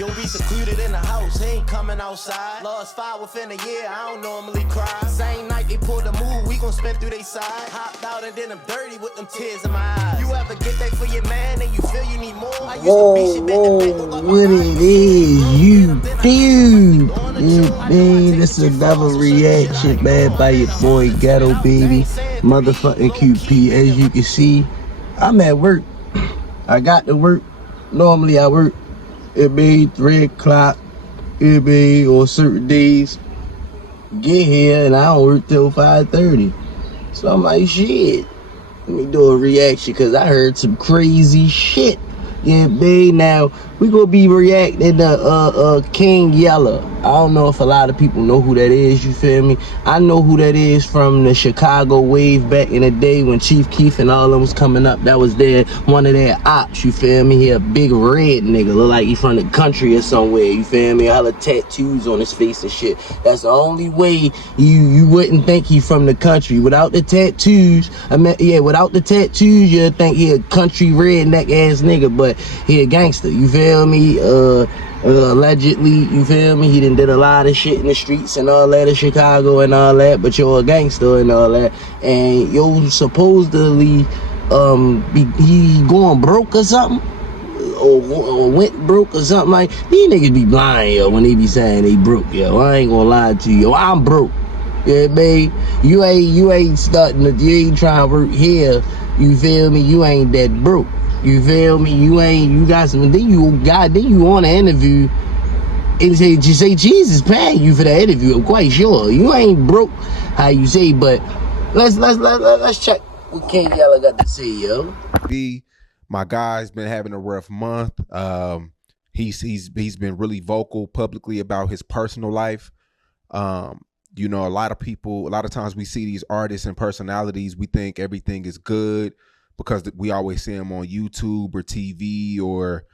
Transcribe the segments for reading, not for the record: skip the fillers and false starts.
You'll be secluded in the house, he ain't coming outside. Lost 5 within a year, I don't normally cry. Same night they pulled the move, we gon' spin through they side. Hopped out and then I'm dirty with them tears in my eyes. You ever get that for your man and you feel you need more? I used to be shit back to what it is, you dude. Yeah, man, this is another reaction, man, by your boy Ghetto Baby motherfucking QP. As you can see, I'm at work. I got to work. Normally I work. It be 3 o'clock. It be on certain days. Get here and I don't work till 5:30. So I'm like, shit. Let me do a reaction because I heard some crazy shit. Yeah, babe. Now we gonna be reacting to King Yella. I don't know if a lot of people know who that is, you feel me? I know who that is from the Chicago wave back in the day when Chief Keef and all them was coming up. That was one of their ops, you feel me? He a big red nigga, look like he from the country or somewhere, you feel me? Hella tattoos on his face and shit. That's the only way you wouldn't think he from the country. Without the tattoos, without the tattoos, you'd think he a country redneck ass nigga, but he a gangster, you feel me? Allegedly, you feel me? He did a lot of shit in the streets and all that of Chicago and all that, but you're a gangster and all that. And yo supposedly he going broke or something, or went broke or something. Like, these niggas be blind, yo, when they be saying they broke, yo. I ain't gonna lie to you, yo, I'm broke. Yeah, babe. You ain't trying to work here, you feel me? You ain't that broke. You feel me? You got some. Then you on an interview and SayCheese is paying you for that interview. I'm quite sure you ain't broke, how you say. But let's check what King Yella got to say, yo. My guy's been having a rough month. He's been really vocal publicly about his personal life. You know, a lot of times we see these artists and personalities, we think everything is good because we always see them on YouTube or TV or,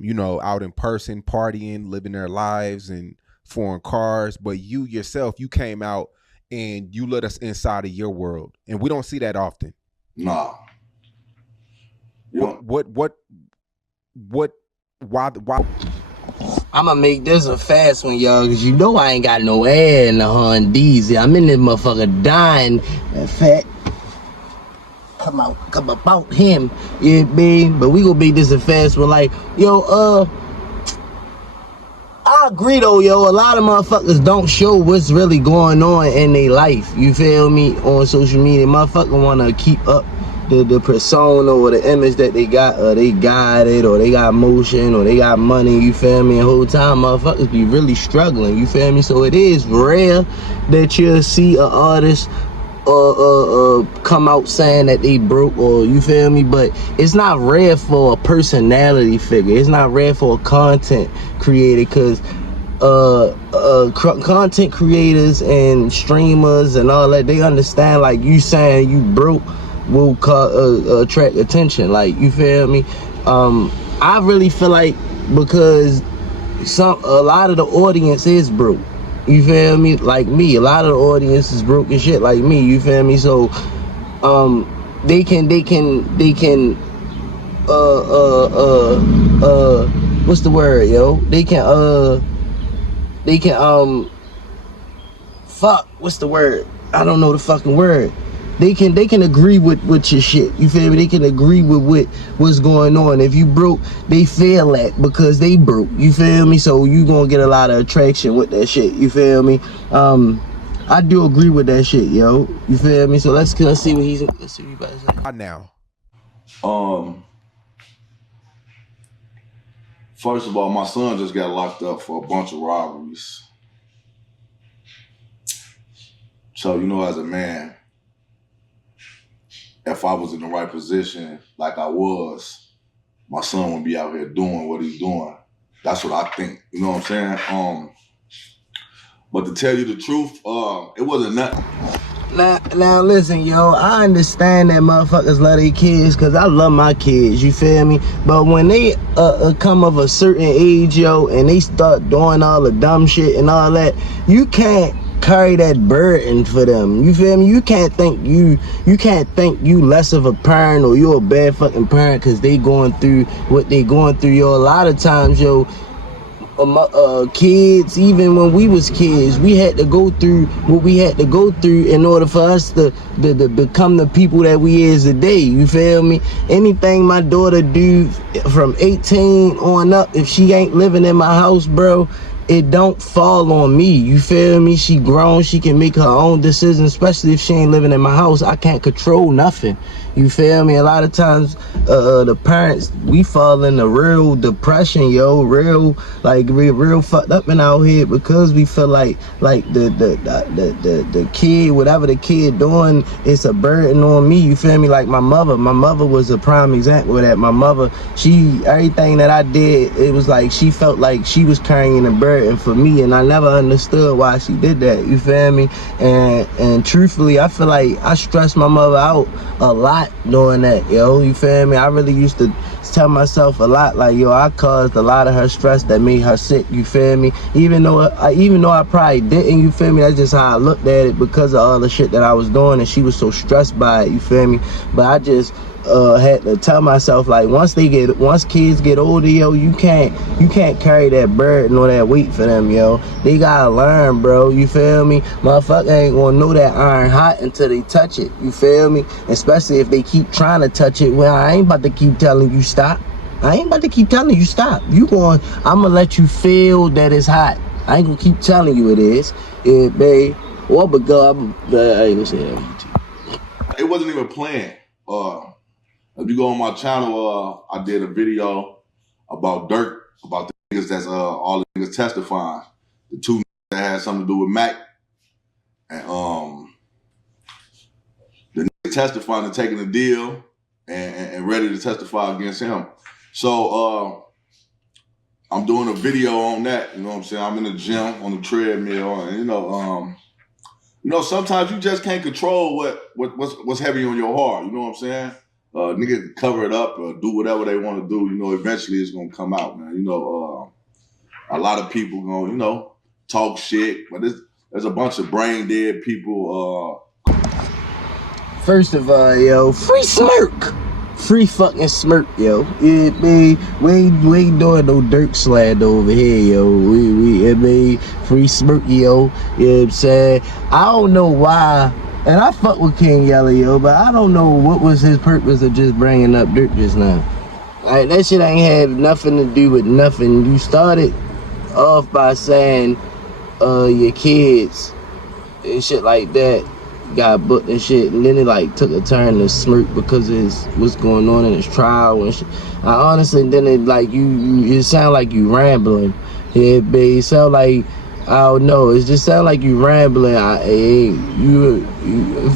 you know, out in person, partying, living their lives in foreign cars. But you yourself, you came out and you let us inside of your world. And we don't see that often. Nah. Why? I'ma make this a fast one, y'all, because you know I ain't got no air in the Hondeezy. I'm in this motherfucker dying. Fat. Come about him, yeah, babe. But we gonna make this a fast one. Like, yo, I agree though, yo. A lot of motherfuckers don't show what's really going on in their life. You feel me? On social media, motherfucker wanna keep up the persona or the image that they got, or they got it, or they got motion, or they got money. You feel me? The whole time, motherfuckers be really struggling. You feel me? So it is rare that you'll see an artist come out saying that they broke, or you feel me, but it's not rare for a personality figure. It's not rare for a content creator, because content creators and streamers and all that, they understand, like, you saying you broke will attract attention, like, you feel me? I really feel like, because a lot of the audience is broke. You feel me? Like me, a lot of the audience is broke and shit like me, you feel me? So they can what's the word, yo? They can fuck, what's the word? I don't know the fucking word. They can agree with your shit, you feel me? They can agree with what's going on. If you broke, they feel that because they broke, you feel me? So you gonna get a lot of attraction with that shit, you feel me? I do agree with that shit, yo, you feel me? So let's see what see what you about to say. Now, first of all, my son just got locked up for a bunch of robberies. So, you know, as a man, if I was in the right position like I was, my son would be out here doing what he's doing. That's what I think. You know what I'm saying? But to tell you the truth, it wasn't nothing. Now listen, yo, I understand that motherfuckers love their kids, because I love my kids, you feel me? But when they come of a certain age, yo, and they start doing all the dumb shit and all that, you can't carry that burden for them, you feel me? You can't think you less of a parent, or you're a bad fucking parent because they going through what they going through, yo. A lot of times, yo, kids, even when we was kids, we had to go through what we had to go through in order for us to become the people that we is today. You feel me? Anything my daughter do from 18 on up, if she ain't living in my house, bro, it don't fall on me. You feel me? She grown, she can make her own decisions, especially if she ain't living in my house. I can't control nothing. You feel me? A lot of times the parents, we fall into real depression, yo, real fucked up in our head, because we feel like the kid, whatever the kid doing, it's a burden on me. You feel me? Like my mother was a prime example of that. My mother, everything that I did, it was like she felt like she was carrying a burden for me, and I never understood why she did that. You feel me? And truthfully, I feel like I stressed my mother out a lot doing that, yo. You feel me? I really used to tell myself a lot, like, yo, I caused a lot of her stress that made her sick. You feel me? Even though I probably didn't. You feel me? That's just how I looked at it, because of all the shit that I was doing, and she was so stressed by it. You feel me? But I just had to tell myself, like, once kids get older, yo, you can't carry that burden or that weight for them, yo. They gotta learn, bro. You feel me? Motherfucker ain't gonna know that iron hot until they touch it. You feel me? Especially if they keep trying to touch it. Well, I ain't about to keep telling you stop. I'm gonna let you feel that it's hot. I ain't gonna keep telling you it is. Yeah, babe. What but God, I ain't gonna say that. It wasn't even planned. If you go on my channel, I did a video about Dirk, about the niggas that's all the niggas testifying. The two that had something to do with Mac. And the niggas testifying and taking the deal and ready to testify against him. So I'm doing a video on that, you know what I'm saying? I'm in the gym on the treadmill, and you know, sometimes you just can't control what's heavy on your heart, you know what I'm saying? Niggas cover it up or do whatever they want to do. You know, eventually it's gonna come out, man. You know, a lot of people gonna, talk shit, but there's a bunch of brain dead people. First of all, yo, free Smirk. Free fucking Smirk, yo. Yeah, man, we ain't doing no Dirk slander over here, yo. We free Smirk, yo. You know what I'm saying? I don't know why. And I fuck with King Yella, yo, but I don't know what was his purpose of just bringing up Dirk just now. Like, that shit ain't have nothing to do with nothing. You started off by saying your kids and shit like that got booked and shit, and then it like took a turn to Smirk because of what's going on in his trial and shit. I honestly, then it like it sound like you rambling. Yeah, babe, it sound like, I don't know. It just sound like you rambling. You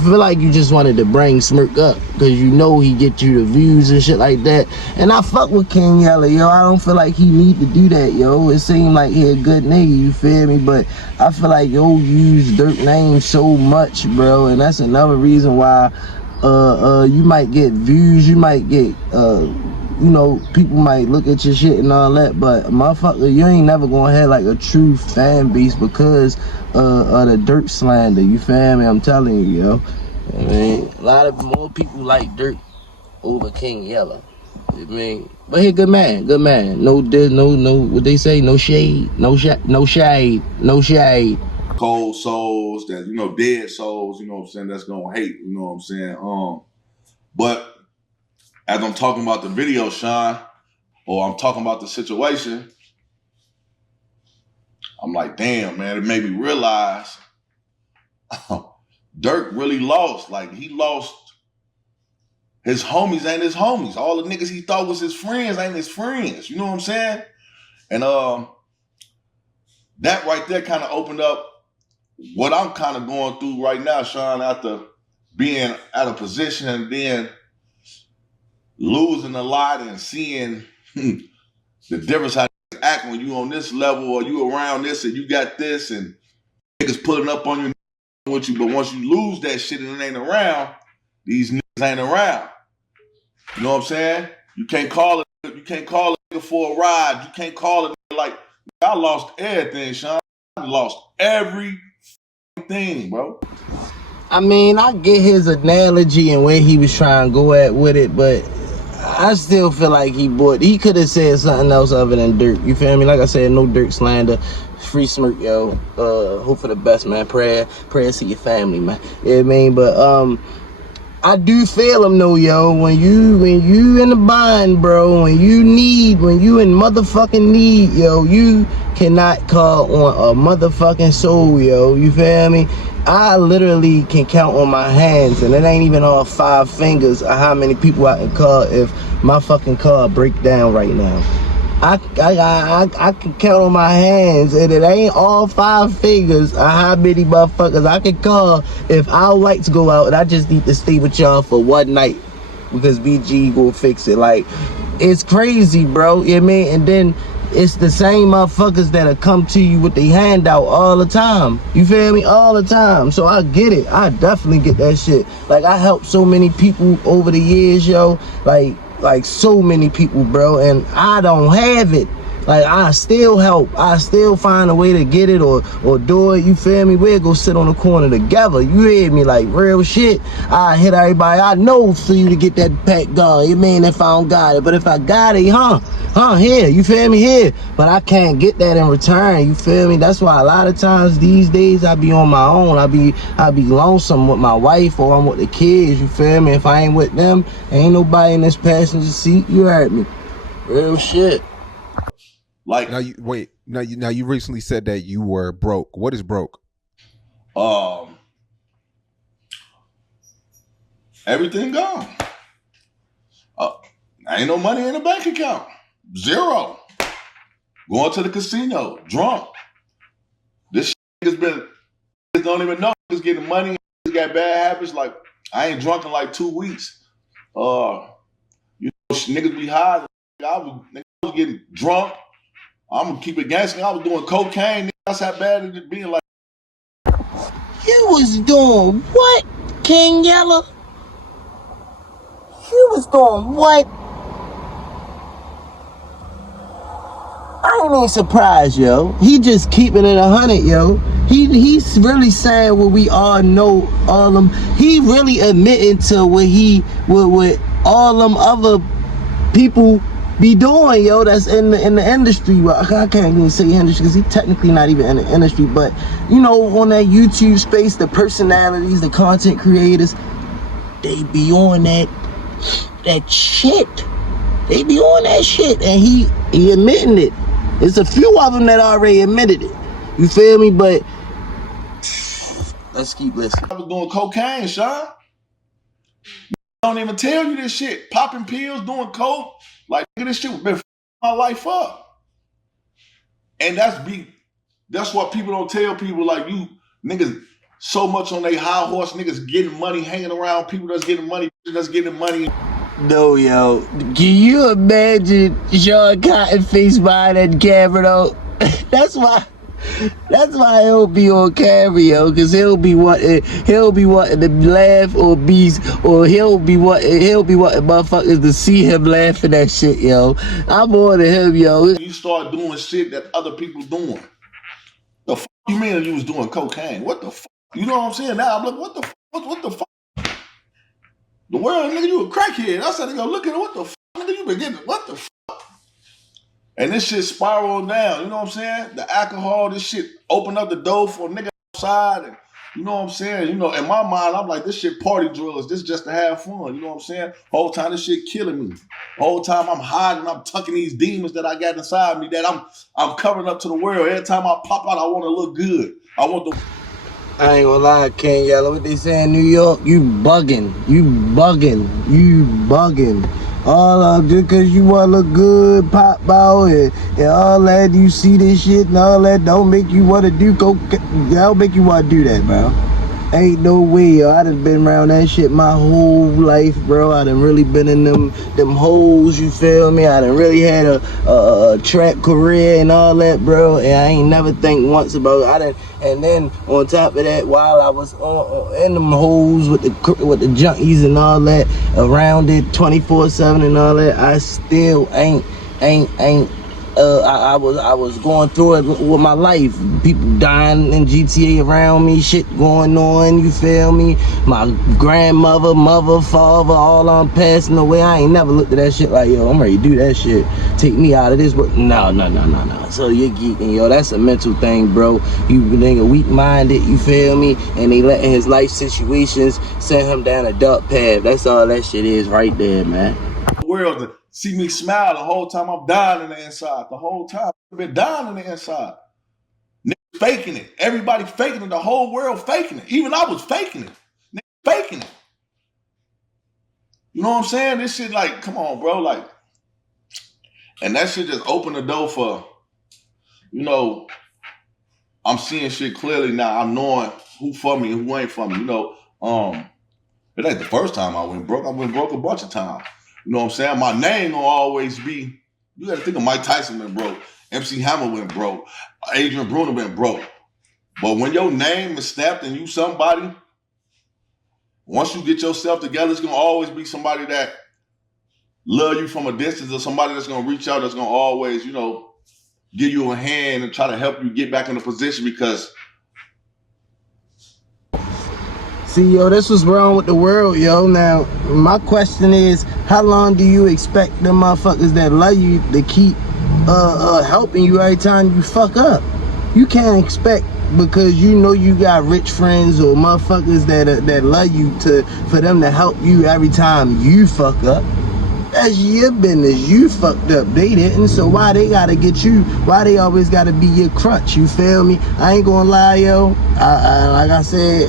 feel like you just wanted to bring Smirk up because you know he get you the views and shit like that. And I fuck with King Yella, yo. I don't feel like he need to do that, yo. It seemed like he a good nigga, you feel me? But I feel like yo use Dirk name so much, bro, and that's another reason why you might get views, you might get people might look at your shit and all that, but motherfucker, you ain't never gonna have like a true fan base because of the Dirk slander. You feel me? I'm telling you, yo. I mean, a lot of more people like Dirk over King Yella. I mean, but he good man. No, what they say? No shade. Cold souls, that dead souls. You know what I'm saying? That's gonna hate. You know what I'm saying? But as I'm talking about the video, Sean, or I'm talking about the situation, I'm like, damn, man, it made me realize Dirk really lost. Like, he lost his homies ain't his homies. All the niggas he thought was his friends ain't his friends. You know what I'm saying? And that right there kind of opened up what I'm kind of going through right now, Sean, after being at a position and then losing a lot and seeing the difference how niggas act when you on this level or you around this and you got this and niggas pulling up on you with you, but once you lose that shit and it ain't around, these niggas ain't around. You know what I'm saying? You can't call it for a ride. You can't call it like, I lost everything, Sean. I lost everything, bro. I mean, I get his analogy and where he was trying to go at with it, but I still feel like he could have said something else other than dirt. You feel me? Like I said, no dirt slander. Free smirk, yo. Hope for the best, man. Prayer to your family, man. You know what I mean? But I do feel him though, yo. When you in the bind, bro, when you in motherfucking need, yo, you cannot call on a motherfucking soul, yo. You feel me? I literally can count on my hands, and it ain't even all 5 fingers of how many people I can call if my fucking car break down right now. I can count on my hands, and it ain't all 5 fingers of how many motherfuckers I can call if our lights go out and I just need to stay with y'all for one night because BG will fix it. Like, it's crazy, bro. You know what I mean? And then it's the same motherfuckers that'll come to you with their handout all the time. You feel me? All the time. So I get it. I definitely get that shit. Like, I helped so many people over the years, yo. Like so many people, bro, and I don't have it. Like, I still help. I still find a way to get it or do it. You feel me? We'll go sit on the corner together. You hear me? Like, real shit. I hit everybody I know for you to get that pack gone. You mean if I don't got it? But if I got it, here. You feel me? Here. But I can't get that in return. You feel me? That's why a lot of times these days I be on my own. I be lonesome with my wife or I'm with the kids. You feel me? If I ain't with them, ain't nobody in this passenger seat. You heard me? Real shit. Like, now you recently said that you were broke. What is broke? Everything gone. Ain't no money in the bank account. Zero. Going to the casino, drunk. This shit has been, don't even know he's getting money. He's got bad habits. Like, I ain't drunk in like 2 weeks. Niggas be high. I was getting drunk. I'm gonna keep it gangster. I was doing cocaine. That's how bad it be. Like, you was doing what, King Yella? You was doing what? I ain't even surprised, yo. He just keeping it 100, yo. He's really saying what we all know, all them. He really admitting to what all them other people be doing, yo, that's in the industry. Well, I can't even say industry because he's technically not even in the industry, but you know, on that YouTube space, the personalities, the content creators, they be on that shit. They be on that shit, and he admitting it. There's a few of them that already admitted it. You feel me? But let's keep listening. I was doing cocaine, Sean. Don't even tell you this shit. Popping pills, doing coke. Like, nigga, this shit been my life up. And that's what people don't tell people. Like, you niggas so much on they high horse, niggas getting money, hanging around people that's getting money. No, yo. Can you imagine Sean Cotton face behind that camera, though? That's why he'll be on camera, yo, because he'll be wanting to laugh or he'll be wanting motherfuckers to see him laughing at shit, yo. I'm on to him, yo. You start doing shit that other people doing. The fuck you mean you was doing cocaine? What the fuck? You know what I'm saying? Now I'm like, what the fuck? What the fuck? The world, nigga, you a crackhead. I said, nigga, look at it. What the fuck, nigga, you been getting? What the fuck? And this shit spiraled down. You know what I'm saying? The alcohol, this shit opened up the door for a nigga outside. And you know what I'm saying? You know, in my mind, I'm like, this shit party drugs. This just to have fun. You know what I'm saying? Whole time this shit killing me. Whole time I'm hiding. I'm tucking these demons that I got inside me that I'm covering up to the world. Every time I pop out, I want to look good. I want the... I ain't gonna lie, King Yellow. What they say in New York? You bugging. All of just cause you wanna look good, pop out and all that. You see this shit and all that don't make you wanna do cocaine. Don't make you wanna do that, bro. Ain't no way, yo. I done been around that shit my whole life, bro. I done really been in them holes, you feel me? I done really had a trap career and all that, bro. And I ain't never think once about it. And then on top of that, while I was in them holes with the junkies and all that, around it 24/7 and all that, I still ain't I was going through it with my life. People dying in GTA around me, shit going on, you feel me? My grandmother, mother, father, all on passing away. I ain't never looked at that shit like, yo, I'm ready to do that shit. Take me out of this, but no. So you're geeking, yo. That's a mental thing, bro. You nigga weak-minded, you feel me? And they letting his life situations send him down a dark path. That's all that shit is right there, man. World to see me smile the whole time I'm dying in the inside. The whole time I've been dying in the inside. Niggas faking it. Everybody faking it. The whole world faking it. Even I was faking it. Niggas faking it. You know what I'm saying? This shit like, come on, bro. Like, and that shit just opened the door for, you know, I'm seeing shit clearly now. I'm knowing who for me and who ain't for me. You know, it ain't the first time I went broke. I went broke a bunch of times. You know what I'm saying? My name gonna always be, you gotta think of Mike Tyson went broke. MC Hammer went broke. Adrian Bruner went broke. But when your name is snapped and you somebody, once you get yourself together, it's gonna always be somebody that love you from a distance or somebody that's gonna reach out, that's gonna always, you know, give you a hand and try to help you get back in a position because see, yo, this was wrong with the world, yo. Now, my question is, how long do you expect them motherfuckers that love you to keep helping you every time you fuck up? You can't expect, because you know you got rich friends or motherfuckers that love you for them to help you every time you fuck up. That's your business. You fucked up. They didn't. So why they gotta get you? Why they always gotta be your crutch? You feel me? I ain't gonna lie, yo. I like I said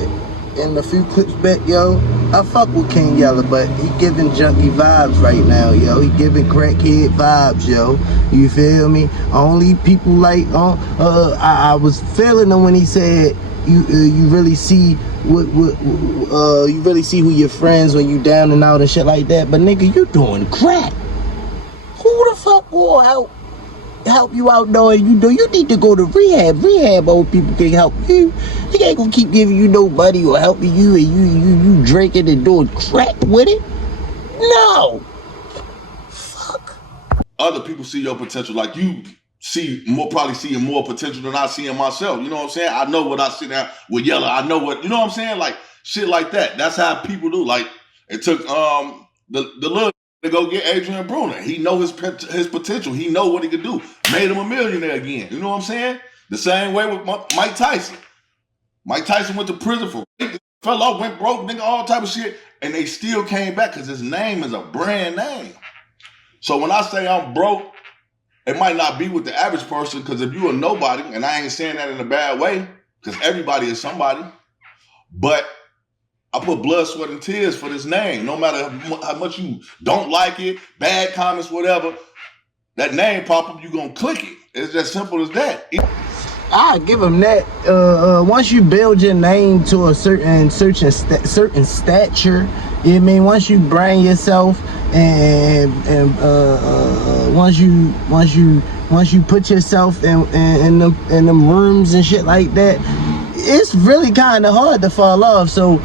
in a few clips back, yo, I fuck with King Yella, but he giving junkie vibes right now, yo. He giving crackhead vibes, yo. You feel me? Only people like, I was feeling him when he said, you really see you really see who your friends when you down and out and shit like that. But nigga, you doing crack. Who the fuck will help you out knowing you do? You need to go to rehab. Rehab old people can help you. They ain't gonna keep giving you nobody or helping you and you drinking and doing crack with it. No. Fuck. other people see your potential. Like you probably seeing more potential than I see in myself. You know what I'm saying? I know what I see now with Yella. I know what, you know what I'm saying? Like shit like that. That's how people do. Like it took the little to go get Adrian Bruner. He know his potential. He know what he could do. Made him a millionaire again. You know what I'm saying? The same way with Mike Tyson. Mike Tyson went to prison for rape. Fell off, went broke, nigga, all type of shit, and they still came back because his name is a brand name. So when I say I'm broke, it might not be with the average person, because if you a nobody, and I ain't saying that in a bad way, because everybody is somebody, but I put blood, sweat, and tears for this name. No matter how much you don't like it, bad comments, whatever, that name pop up, you gonna click it. It's as simple as that. I give them that. Once you build your name to a certain stature, I mean, once you brand yourself and once you put yourself in them rooms and shit like that, it's really kind of hard to fall off. So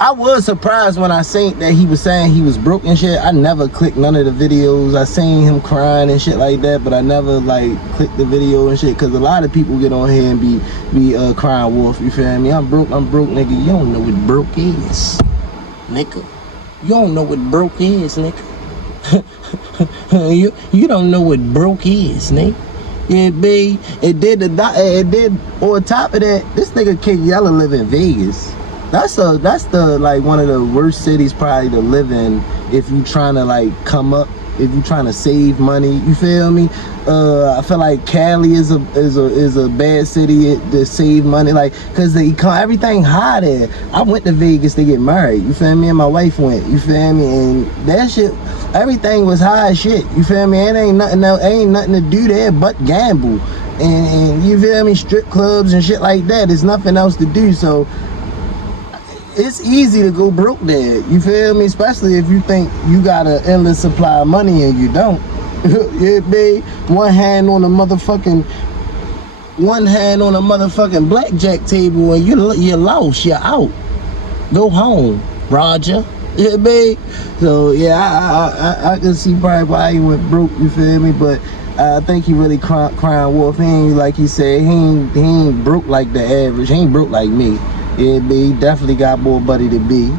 I was surprised when I seen that he was saying he was broke and shit. I never clicked none of the videos. I seen him crying and shit like that, but I never like clicked the video and shit, because a lot of people get on here and be crying wolf. You feel me? I'm broke, nigga. You don't know what broke is, nigga. You don't know what broke is, nigga. you don't know what broke is, nigga. It did on top of that, this nigga King Yella live in Vegas. That's the like one of the worst cities probably to live in if you trying to like come up, if you trying to save money. You feel me? I feel like Cali is a bad city to save money, like, cause everything high there. I went to Vegas to get married. You feel me? And my wife went. You feel me? And that shit, everything was high as shit. You feel me? It ain't nothing to do there but gamble. And you feel me? Strip clubs and shit like that. There's nothing else to do. So it's easy to go broke there, you feel me? Especially if you think you got an endless supply of money and you don't. Yeah, babe. One hand on a motherfucking blackjack table and you're lost, you're out. Go home, Roger. Yeah, babe. So yeah, I can see probably why he went broke, you feel me? But I think he really crying wolf. He ain't, like he said, he ain't broke like the average. He ain't broke like me. Yeah, but he definitely got more buddy to be.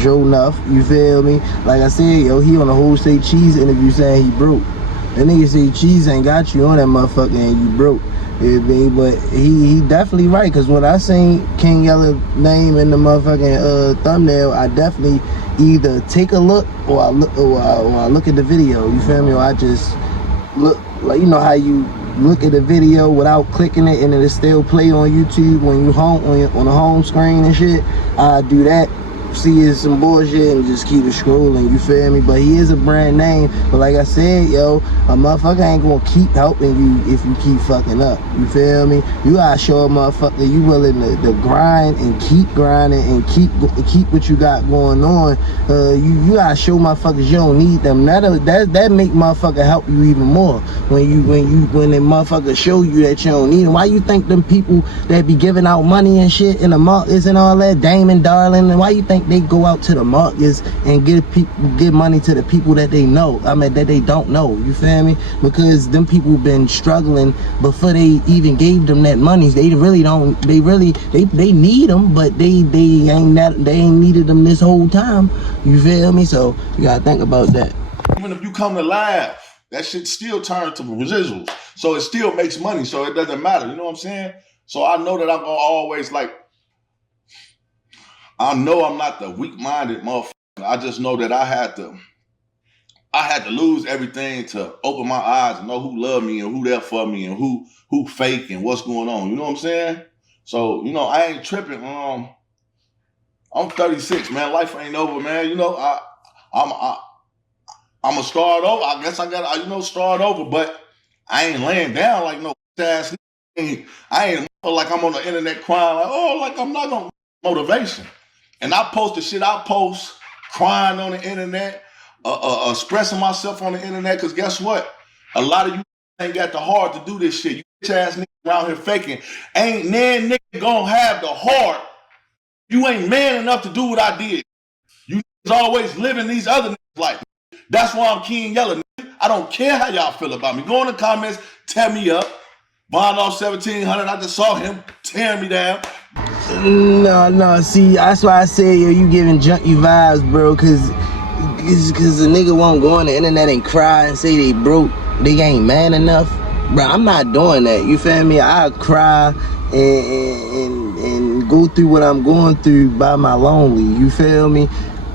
Sure enough, you feel me? Like I said, yo, he on the whole SayCheese interview saying he broke. That nigga SayCheese ain't got you on that motherfucker and you broke. Yeah, but he definitely right, cause when I seen King Yella name in the motherfucking thumbnail, I definitely either take a look or I look at the video. You feel me? Or I just look, like, you know how you look at the video without clicking it and it'll still play on YouTube when you home on the home screen and shit. I do that, see some bullshit and just keep it scrolling, you feel me? But he is a brand name, but like I said, yo, a motherfucker ain't gonna keep helping you if you keep fucking up, you feel me? You gotta show a motherfucker you willing to grind and keep grinding and keep what you got going on. You gotta show motherfuckers you don't need them. That make motherfucker help you even more when the motherfucker show you that you don't need them. Why you think them people that be giving out money and shit in the markets and all that, Damon Darling, and why you think they go out to the markets and give money to the people that they know, I mean that they don't know, you feel me? Because them people been struggling before they even gave them that money. They really need them, but they ain't needed them this whole time, you feel me? So you gotta think about that. Even if you come to live, that shit still turns to residuals, so it still makes money, so it doesn't matter, you know what I'm saying? So I know that I'm gonna always, like, I know I'm not the weak-minded motherfucker. I just know that I had to lose everything to open my eyes and know who love me and who there for me and who fake and what's going on. You know what I'm saying? So, you know, I ain't tripping. I'm 36, man. Life ain't over, man. You know, I'm gonna start over. I guess I gotta, start over, but I ain't laying down like no ass. I ain't like I'm on the internet crying like, oh, like I'm not gonna motivation. And I post the shit I post, crying on the internet, expressing myself on the internet, because guess what? A lot of you ain't got the heart to do this shit. You bitch ass niggas around here faking. Ain't nan nigga gonna have the heart. You ain't man enough to do what I did. You niggas always living these other niggas' life. That's why I'm King Yella. I don't care how y'all feel about me. Go in the comments, tear me up. Bond off 1700. I just saw him tearing me down. No, see, that's why I say, yo, you giving junkie vibes, bro, cause a nigga won't go on the internet and cry and say they broke, they ain't man enough. Bro, I'm not doing that, you feel me? I cry and go through what I'm going through by my lonely, you feel me?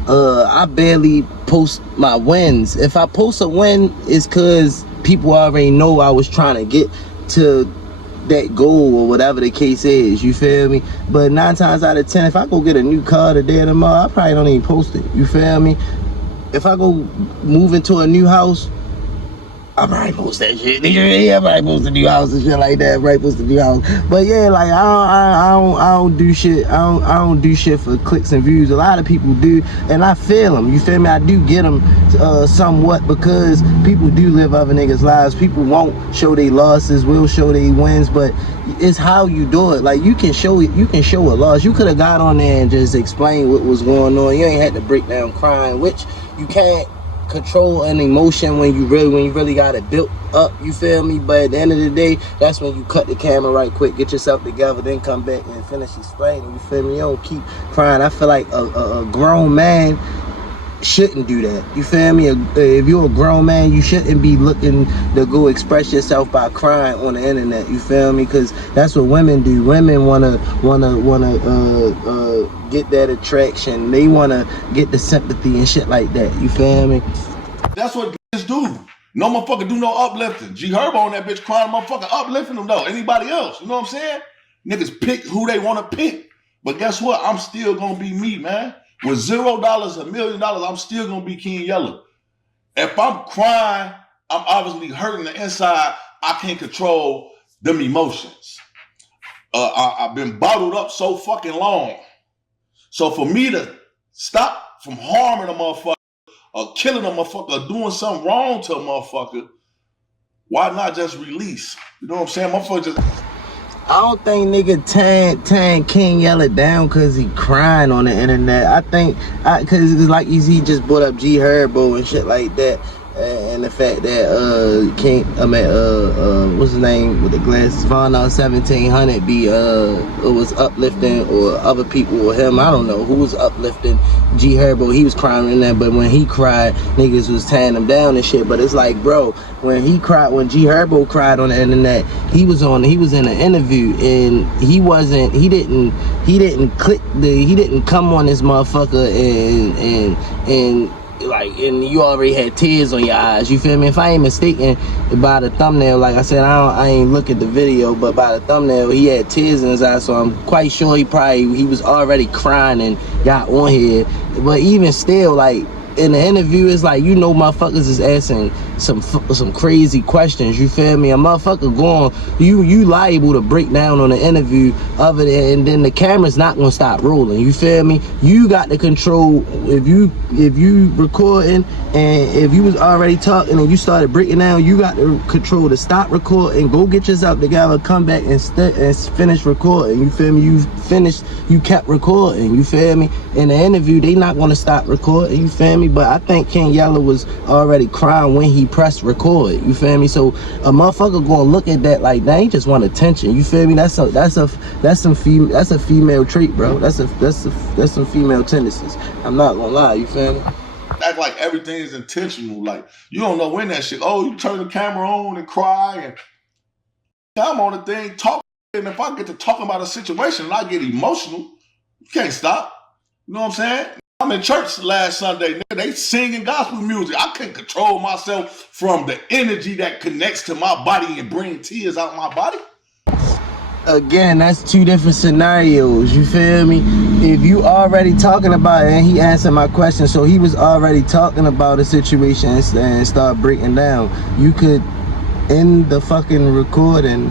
I barely post my wins. If I post a win, it's cause people already know I was trying to get to that goal or whatever the case is, you feel me? But 9 times out of 10, if I go get a new car today or tomorrow, I probably don't even post it, you feel me? If I go move into a new house, I probably post that shit. Yeah, I probably post a new house and shit like that. Right, post a new house. But yeah, like I don't do shit. I don't do shit for clicks and views. A lot of people do, and I feel them. You feel me? I do get them somewhat, because people do live other niggas' lives. People won't show their losses, will show their wins, but it's how you do it. Like you can show it. You can show a loss. You could have got on there and just explained what was going on. You ain't had to break down crying, which you can't control an emotion when you really got it built up, you feel me? But at the end of the day, that's when you cut the camera right quick, get yourself together, then come back and finish explaining, you feel me? You don't keep crying. I feel like a grown man shouldn't do that, you feel me? If you're a grown man, you shouldn't be looking to go express yourself by crying on the internet, you feel me? Because that's what women do. Women wanna get that attraction. They wanna get the sympathy and shit like that, you feel me? That's what bitches do. No motherfucker do no uplifting. G Herbo on that bitch crying, motherfucker uplifting them though. Anybody else, you know what I'm saying? Niggas pick who they wanna pick. But guess what? I'm still gonna be me, man. With $0, $1 million, I'm still gonna be King Yella. If I'm crying, I'm obviously hurting the inside. I can't control them emotions. I've been bottled up so fucking long. So for me to stop from harming a motherfucker or killing a motherfucker or doing something wrong to a motherfucker, why not just release? You know what I'm saying? Motherfucker just... I don't think nigga tan King Yella down cause he crying on the internet. I think cause it's like he just brought up G Herbo and shit like that. and the fact that what's his name with the glasses, Von 1700 was uplifting, or other people, or him, I don't know who was uplifting G Herbo. He was crying in there, but when he cried, niggas was tearing him down and shit. But it's like, bro, when G Herbo cried on the internet, he was in an interview, and he didn't come on this motherfucker and you already had tears on your eyes, you feel me? If I ain't mistaken, by the thumbnail, like I said, I ain't look at the video, but by the thumbnail, he had tears in his eyes, so I'm quite sure he was already crying and got on here. But even still, like, in the interview, it's like, motherfuckers is asking some crazy questions, you feel me? A motherfucker going, you liable to break down on the interview of it, and then the camera's not gonna stop rolling, you feel me? You got to control, if you recording, and if you was already talking and you started breaking down, you got to control to stop recording, go get yourself together, come back and finish recording, you feel me? You kept recording, you feel me? In the interview, they not gonna stop recording, you feel me? But I think King Yella was already crying when he pressed record, you feel me? So a motherfucker gonna look at that like, nah, he just want attention, you feel me? That's a female trait, bro. That's some female tendencies. I'm not gonna lie, you feel me? Act like everything is intentional. Like, you don't know when that shit. Oh, you turn the camera on and cry, and I'm on the thing talking. And if I get to talking about a situation and I get emotional, you can't stop. You know what I'm saying? I'm in church last Sunday. They singing gospel music. I couldn't control myself from the energy that connects to my body and bring tears out my body. Again, that's two different scenarios, you feel me? If you already talking about it, and he answered my question, so he was already talking about a situation and start breaking down, you could end the fucking recording,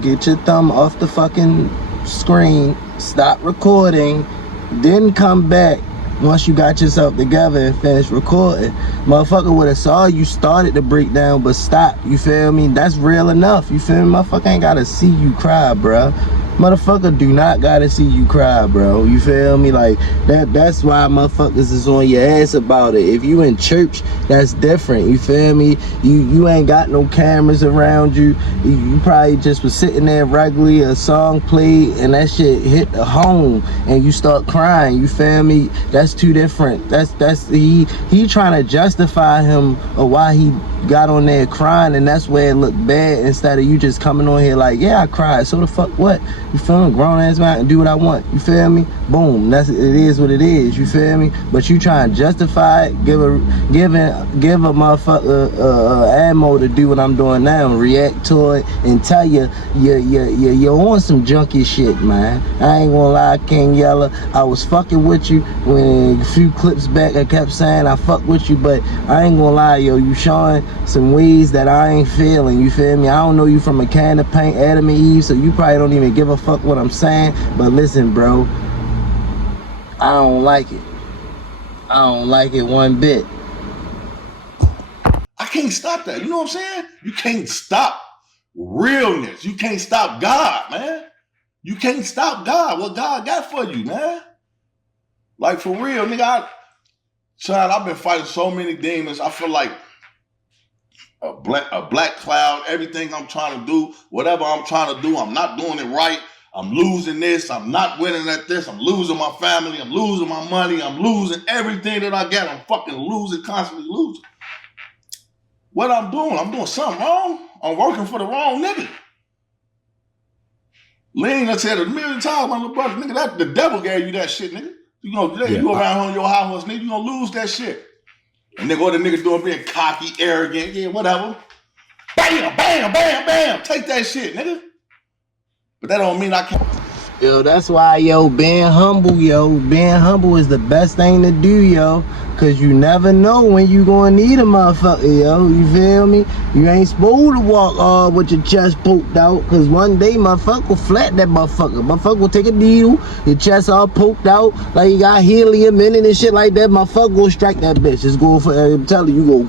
get your thumb off the fucking screen, stop recording, then come back once you got yourself together and finish recording. Motherfucker would have saw you started to break down but stop, you feel me? That's real enough, you feel me? Motherfucker ain't gotta see you cry, bruh. Motherfucker do not gotta see you cry, bro, you feel me? Like, that's why motherfuckers is on your ass about it. If you in church, that's different, you feel me? You ain't got no cameras around you. You probably just was sitting there regularly, a song played, and that shit hit the home and you start crying, you feel me? That's two different. He trying to justify him or why he got on there crying, and that's where it looked bad, instead of you just coming on here like, yeah, I cried, so the fuck what? You feel me? Grown ass man and do what I want, you feel me? Boom, it is what it is, you feel me? But you trying to justify it, give a motherfucker ammo to do what I'm doing now, react to it and tell you're on some junky shit, man. I ain't gonna lie, King Yella, I was fucking with you when a few clips back I kept saying I fuck with you, but I ain't gonna lie, yo, you showing some ways that I ain't feeling, you feel me? I don't know you from a can of paint, Adam and Eve, so you probably don't even give a fuck what I'm saying, but listen, bro, I don't like it. I don't like it one bit. I can't stop that. You know what I'm saying? You can't stop realness. You can't stop God, man. You can't stop God. What God got for you, man. Like, for real, nigga. I've been fighting so many demons. I feel like a black cloud. Everything I'm trying to do, whatever I'm trying to do, I'm not doing it right. I'm losing this. I'm not winning at this. I'm losing my family. I'm losing my money. I'm losing everything that I got. I'm fucking losing, constantly losing. What I'm doing something wrong. I'm working for the wrong nigga. Lean, I said a million times, my little brother, nigga, that the devil gave you that shit, nigga. You go around on your house, nigga, you gonna lose that shit. And nigga, what the nigga doing, being cocky, arrogant, yeah, whatever. Bam, bam, bam, bam. Take that shit, nigga. But that don't mean I can't. Yo, that's why, being humble is the best thing to do, yo. Cause you never know when you gonna need a motherfucker, yo. You feel me? You ain't supposed to walk with your chest poked out, cause one day motherfucker will flat that motherfucker. Motherfucker will take a needle, your chest all poked out, like you got helium in it and shit like that. Motherfucker will strike that bitch. Just go for, I'm telling you, go.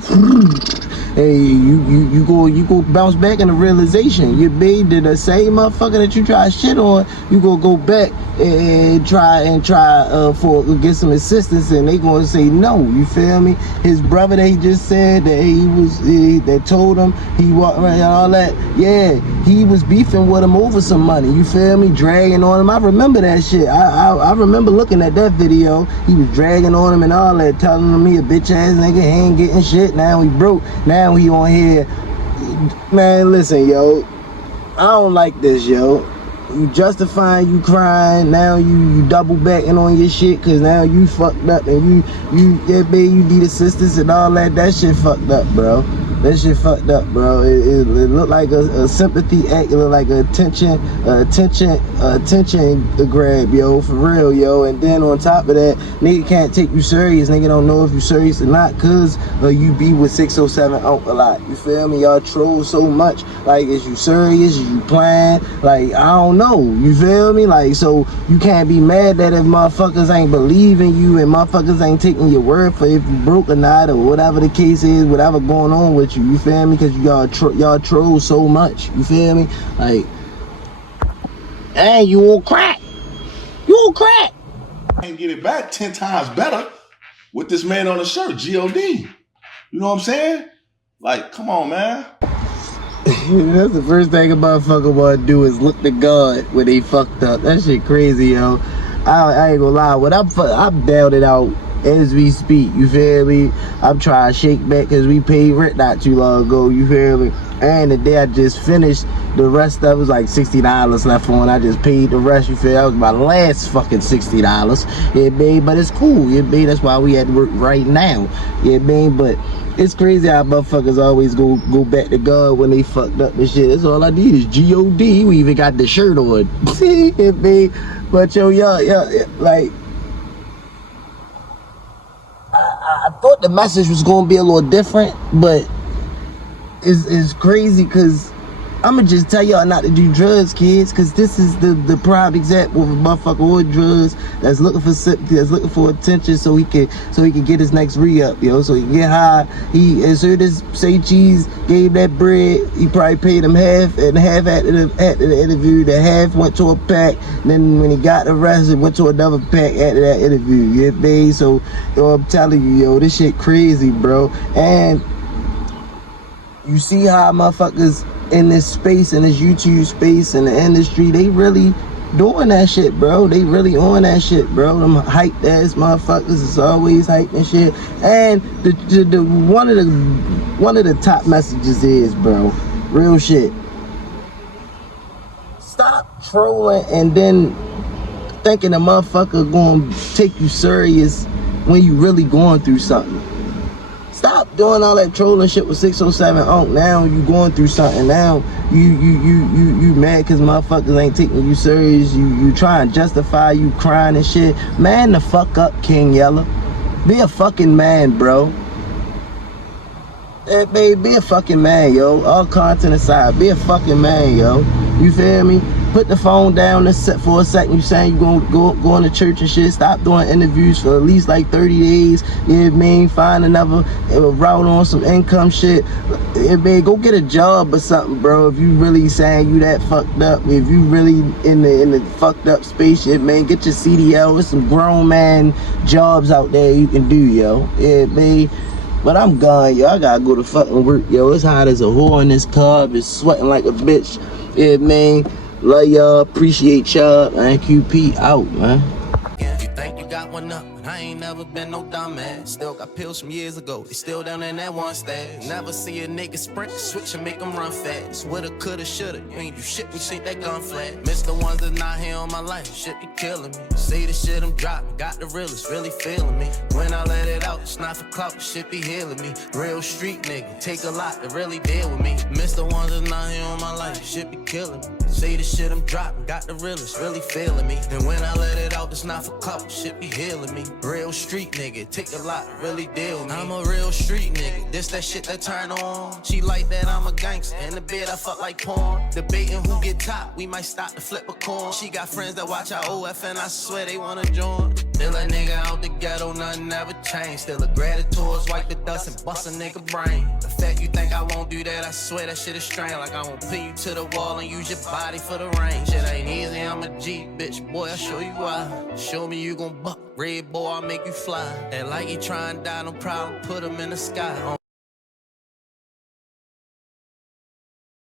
Hey, you go bounce back in the realization. Your babe did the same motherfucker that you try shit on. You go back and try for get some assistance, and they gonna say no. You feel me? His brother that he just said that that told him he walked around and all that. Yeah, he was beefing with him over some money. You feel me? Dragging on him. I remember that shit. I remember looking at that video. He was dragging on him and all that, telling him he a bitch ass nigga, he ain't getting shit. Now he broke. Now he on here. Man, listen, yo. I don't like this, yo. You justifying you crying, now you double backing on your shit, cause now you fucked up and you need assistance and all that. That shit fucked up, bro. That shit fucked up, bro. It looked like a sympathy act. It looked like attention grab, yo, for real, yo. And then on top of that, nigga can't take you serious. Nigga don't know if you serious or not, cause you be with 607 a lot. You feel me? Y'all troll so much. Like, is you serious? Is you playing? Like, I don't know. You feel me? Like, so you can't be mad that if motherfuckers ain't believing you and motherfuckers ain't taking your word for if you broke or not or whatever the case is, whatever going on with you feel me? Because y'all troll so much. You feel me? Like, hey, you all crack. You all crack. And get it back 10 times better with this man on the shirt, G.O.D. You know what I'm saying? Like, come on, man. That's the first thing a motherfucker want to do is look to God when they fucked up. That shit crazy, yo. I ain't gonna lie. When I'm down and out as we speak, you feel me? I'm trying to shake back because we paid rent not too long ago, you feel me? And the day I just finished, the rest of it was like $60 left on. I just paid the rest, you feel me? That was my last fucking $60. Yeah, babe, but it's cool. Yeah, babe, that's why we at work right now. Yeah, babe, but it's crazy how motherfuckers always go back to God when they fucked up and shit. That's all I need is G.O.D. We even got the shirt on. Yeah, babe. But yo, like, I thought the message was gonna be a little different, but it's crazy because I'ma just tell y'all not to do drugs, kids, because this is the prime example of a motherfucker with drugs that's looking for attention so he can get his next re-up, yo, so he can get high. He, as soon as SayCheese gave that bread, he probably paid him half, and half at the interview, the half went to a pack, then when he got arrested, went to another pack after that interview, you get paid. So, yo, I'm telling you, yo, this shit crazy, bro. And you see how motherfuckers in this space, in this YouTube space, in the industry, they really doing that shit, bro. They really on that shit, bro. Them hyped ass motherfuckers is always hyping shit. And the one of the top messages is, bro, real shit. Stop trolling and then thinking a motherfucker gonna take you serious when you really going through something. Stop doing all that trolling shit with 607 Unc. Now you going through something. Now you mad because motherfuckers ain't taking you serious. You trying to justify you crying and shit. Man the fuck up, King Yella. Be a fucking man, bro. Hey, babe, be a fucking man, yo. All content aside, be a fucking man, yo. You feel me? Put the phone down for a second. You saying you gonna go to church and shit. Stop doing interviews for at least like 30 days. You know what I mean? Find another route on some income shit. Man, go get a job or something, bro. If you really saying you that fucked up, if you really in the fucked up space, shit, man, get your CDL. There's some grown man jobs out there you can do, yo. Yeah, man. But I'm gone, yo. I gotta go to fucking work, yo. It's hot as a whore in this car. It's sweating like a bitch. Yeah, man. Love y'all. Appreciate y'all. Man, QP out, man. You think you got one up, but I ain't never been no dumbass. Still got pills from years ago, they still down in that one stash. Never see a nigga sprint, switch and make them run fast. Woulda, coulda, shoulda, you ain't do shit, we seen that gun flat. Miss the ones that's not here on my life, shit be killing me. See the shit I'm dropping, got the realest, really feeling me. When I let it out, it's not for clout, shit be healing me. Real street nigga, take a lot to really deal with me. Miss the ones that's not here on my life, shit be killing me. See the shit I'm dropping, got the realest, really feeling me. And when I let it out, it's not for clout, shit be healing me. Real street nigga, take a lot to really deal with me. I'm a real street nigga, this that shit that turn on. She like that I'm a gangster, in the bed I fuck like porn. Debating who get top, we might stop to flip a coin. She got friends that watch our OF and I swear they wanna join. Still a nigga out the ghetto, nothing ever changed. Still a gratitude, wipe the dust and bust a nigga brain. The fact you think I won't do that, I swear that shit is strange. Like I won't pin you to the wall and use your body for the rain. Shit ain't easy, I'm a G, bitch, boy, I'll show you why. Show me you gon' buck, red boy, I'll make you fly. And like you try and die, no problem, put him in the sky.